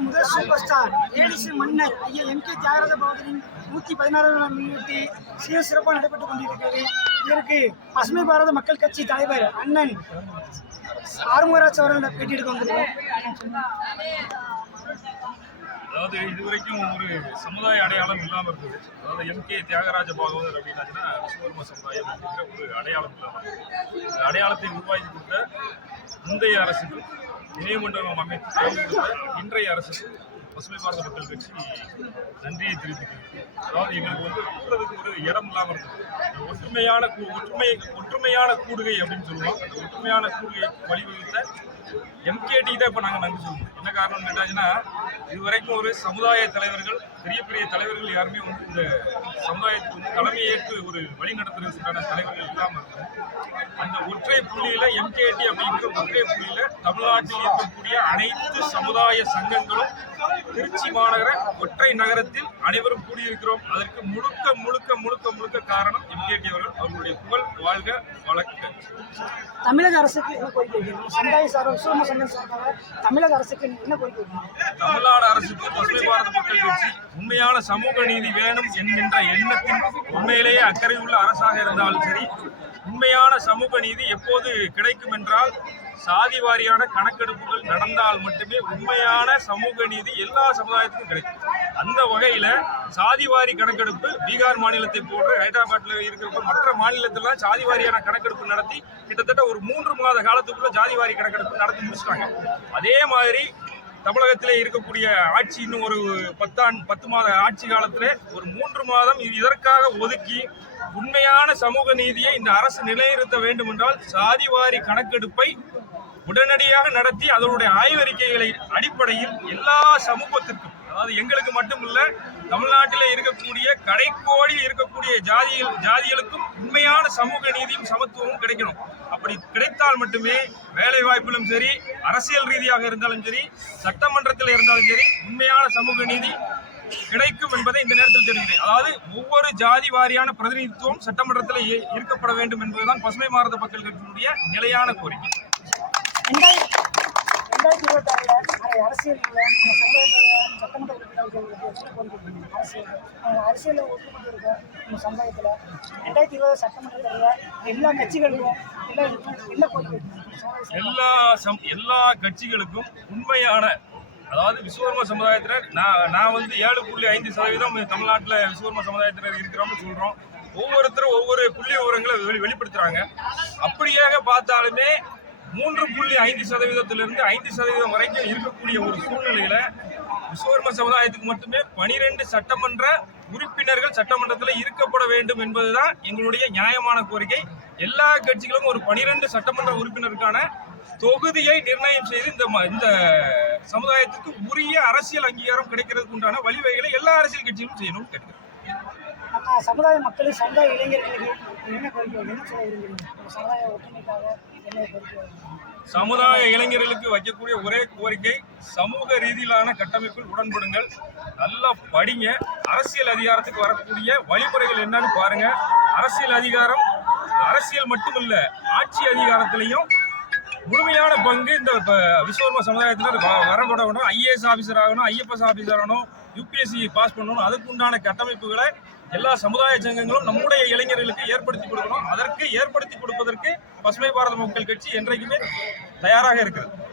தமிழகத்தின் முதல் super star ADC மன்னர் ஐயா எம் கே தியாகராஜ பாகரின் நூற்றி பதினாறாம் முன்னிட்டு சீர சிறப்பாக நடைபெற்றுக் கொண்டிருக்கிறது. இதற்கு பசுமை பாரத மக்கள் கட்சி தலைவர் அண்ணன் ஆறுமுகராஜ் அவர்கள் பேட்டி வந்திருக்கோம் அதாவது இதுவரைக்கும் ஒரு சமுதாய அடையாளம் இல்லாமல் இருந்தது. அதாவது எம் கே தியாகராஜ பாகவதர் அப்படின்னாச்சுன்னா விஸ்வகர்ம சமுதாயம் அப்படிங்கிற ஒரு அடையாளம் இல்லாமல் இருக்குது அடையாளத்தை உருவாக்கி கொடுத்த முந்தைய அரசுகள் நினைவுமண்டலம் அமைத்து இன்றைய அரசுக்கு பசுமை பாரத மக்கள் கட்சி நன்றியை தெரிவித்துக்கிறது அதாவது எங்களுக்கு வந்து கூடுறதுக்கு ஒரு இடம் இல்லாமல் இருந்தது ஒற்றுமையான கூ- ஒற்றுமை ஒற்றுமையான கூடுகை அப்படின்னு சொல்லுவோம். அந்த ஒற்றுமையான கூடுகை வழிவகுத்த எம்கேடி தான் இப்போ நாங்கள் நன்றி சொல்லுவோம் என்ன காரணம்னு கேட்டாங்கன்னா இதுவரைக்கும் ஒரு சமுதாய தலைவர்கள் பெரிய பெரிய தலைவர்கள் யாருமே வந்து இந்த சமுதாயத்துக்கு வந்து தலைமையேற்று ஒரு வழி நடத்துறதுக்கான தலைவர்கள் இல்லாமல் அந்த ஒற்றை புள்ளியில எம்கேடி அப்படிங்கிற ஒற்றை புள்ளியில தமிழ்நாட்டில் இருக்கக்கூடிய அனைத்து சமுதாய சங்கங்களும் திருச்சி மாநகர ஒற்றை நகரத்தில் அனைவரும் கூடியிருக்கிறோம். அதற்கு முழுக்க முழுக்க முழுக்க முழுக்க காரணம் எம்கேடி அவர்கள். அவர்களுடைய புகழ் வாழ்க வழக்க தமிழக அரசுக்கு என்ன கோரிக்கை சமுதாய தமிழக அரசுக்கு என்ன கோரிக்கை தமிழ்நாடு அரசுக்கு பசுமை பாரத மக்கள் கட்சி உண்மையான சமூக நீதி வேணும் என்கின்ற எண்ணத்தின் உண்மையிலேயே அக்கறை உள்ள அரசாக இருந்தாலும் சரி உண்மையான சமூக நீதி எப்போது கிடைக்கும் என்றால் சாதி வாரியான கணக்கெடுப்புகள் நடந்தால் மட்டுமே உண்மையான சமூக நீதி எல்லா சமுதாயத்துக்கும் கிடைக்கும். அந்த வகையில சாதிவாரி கணக்கெடுப்பு பீகார் மாநிலத்தை போன்று ஹைதராபாத்ல இருக்கிற மற்ற மாநிலத்திலாம் சாதி வாரியான கணக்கெடுப்பு நடத்தி கிட்டத்தட்ட ஒரு மூன்று மாத காலத்துக்குள்ள ஜாதிவாரி கணக்கெடுப்பு நடத்தி முடிச்சிட்டாங்க. அதே மாதிரி தமிழகத்திலே இருக்கக்கூடிய ஆட்சி இன்னும் ஒரு பத்தாண்டு பத்து மாத ஆட்சி காலத்தில் ஒரு மூன்று மாதம் இது இதற்காக ஒதுக்கி உண்மையான சமூக நீதியை இந்த அரசு நிலைநிறுத்த வேண்டும் என்றால் சாதிவாரி கணக்கெடுப்பை உடனடியாக நடத்தி அதனுடைய ஆய்வறிக்கைகளை அடிப்படையில் எல்லா சமூகத்திற்கும் அதாவது எங்களுக்கு மட்டுமில்ல தமிழ்நாட்டில் இருக்கக்கூடிய கடைக்கோடியில் இருக்கக்கூடிய ஜாதிகள் ஜாதிகளுக்கும் உண்மையான சமூக நீதியும் சமத்துவமும் கிடைக்கணும். அப்படி கிடைத்தால் மட்டுமே வேலை வாய்ப்பிலும் சரி அரசியல் ரீதியாக இருந்தாலும் சரி சட்டமன்றத்தில் இருந்தாலும் சரி உண்மையான சமூக நீதி கிடைக்கும் என்பதை இந்த நேரத்தில் தெரிவிக்கிறேன். அதாவது ஒவ்வொரு ஜாதி வாரியான பிரதிநிதித்துவம் சட்டமன்றத்தில் இருக்கப்பட வேண்டும் என்பதுதான் பசுமை மாறுத மக்கள் கட்சியினுடைய நிலையான கோரிக்கை. ரெண்டாயிரத்தி அரசியல் சட்டமன்ற உறுப்பினர்களுக்கு அரசியல் அரசியலில் நம்ம சமுதாயத்தில் ரெண்டாயிரத்தி இருபது எல்லா கட்சிகளுக்கும் எல்லா எல்லா சம் எல்லா கட்சிகளுக்கும் உண்மையான அதாவது விஸ்வகர்ம சமுதாயத்தினர் நான் நான் வந்து ஏழு புள்ளி ஐந்து சதவீதம் தமிழ்நாட்டில் விஸ்வகர்ம சமுதாயத்தினர் இருக்கிறோம்னு சொல்கிறோம் ஒவ்வொருத்தரும் ஒவ்வொரு புள்ளி விவரங்களை வெளி வெளிப்படுத்துகிறாங்க அப்படியாக பார்த்தாலுமே மூன்று புள்ளி ஐந்து சதவீதத்திலிருந்து ஐந்து சதவீதம் வரைக்கும் இருக்கக்கூடிய ஒரு சூழ்நிலையில விஸ்வகர்ம சமுதாயத்துக்கு மட்டுமே பனிரெண்டு சட்டமன்ற உறுப்பினர்கள் சட்டமன்றத்தில் இருக்கப்பட வேண்டும் என்பதுதான் எங்களுடைய நியாயமான கோரிக்கை. எல்லா கட்சிகளும் ஒரு பனிரெண்டு சட்டமன்ற உறுப்பினருக்கான தொகுதியை நிர்ணயம் செய்து இந்த ம- இந்த சமுதாயத்துக்கு உரிய அரசியல் அங்கீகாரம் கிடைக்கிறதுக்கு உண்டான வழிவகைகளை எல்லா அரசியல் கட்சிகளும் செய்யணும்னு கேட்கிறேன் சமுதாய மக்களும் சமுதாய இளைஞர்களுக்கு என்ன கோரிக்கை என்ன சொல்ல விரும்புகிறீங்க சமுதாய ஒற்றுமைக்காக என்ன கோரிக்கை சமுதாய இளைஞர்களுக்கு வைக்கக்கூடிய ஒரே கோரிக்கை சமூக ரீதியிலான கட்டமைப்பில் உடன்படுங்கள். நல்லா படிங்க. அரசியல் அதிகாரத்துக்கு வரக்கூடிய வழிமுறைகள் என்னன்னு பாருங்க. அரசியல் அதிகாரம் அரசியல் மட்டுமல்ல ஆட்சி அதிகாரத்திலையும் முழுமையான பங்கு இந்த ப- விஸ்வகர்ம சமுதாயத்தில் வ- வரப்பட வேணும் ஐஏஎஸ் ஆஃபீஸர் ஆகணும் ஐஎஃப்எஸ் ஆஃபீஸர் ஆகணும் யூபிஎஸ்சி பாஸ் பண்ணணும். அதுக்குண்டான கட்டமைப்புகளை எல்லா சமுதாய சங்கங்களும் நம்முடைய இளைஞர்களுக்கு ஏற்படுத்தி கொடுக்கணும். அதற்கு ஏற்படுத்தி கொடுப்பதற்கு பசுமை பாரத மக்கள் கட்சி என்றைக்குமே தயாராக இருக்கிறது.